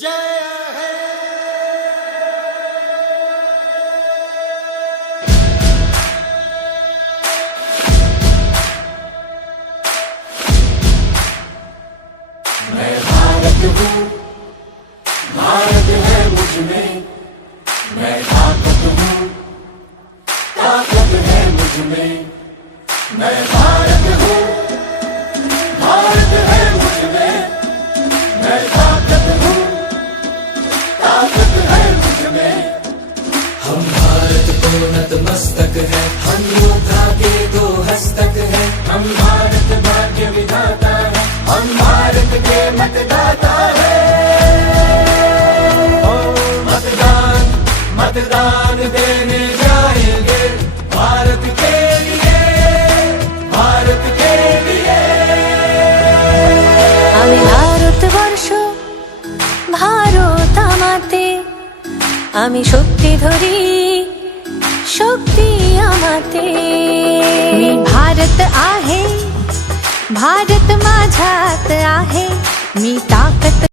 जय हे मैं भारत हूँ, भारत है मुझ में, मैं ताकत हूँ, ताकत है मुझ में, मैं भारत हूँ, भारत है मुझ में, मैं ताकत हूँ, ताकत है मुझ में। हम भारत को नतमस्तक है, हम योद्धा के दो हस्तक है। हम भारत भाग्य विधाता है, हम भारत के मतदाता है। मतदान मतदान देने जाएंगे भारत के लिए, भारत के लिए। আমি ভারতবর্ষ ভারত আমাতে, আমি শক্তি ধরি शक्ति आमाते। मी भारत आहे, भारत माझ्यात आहे, मी ताकत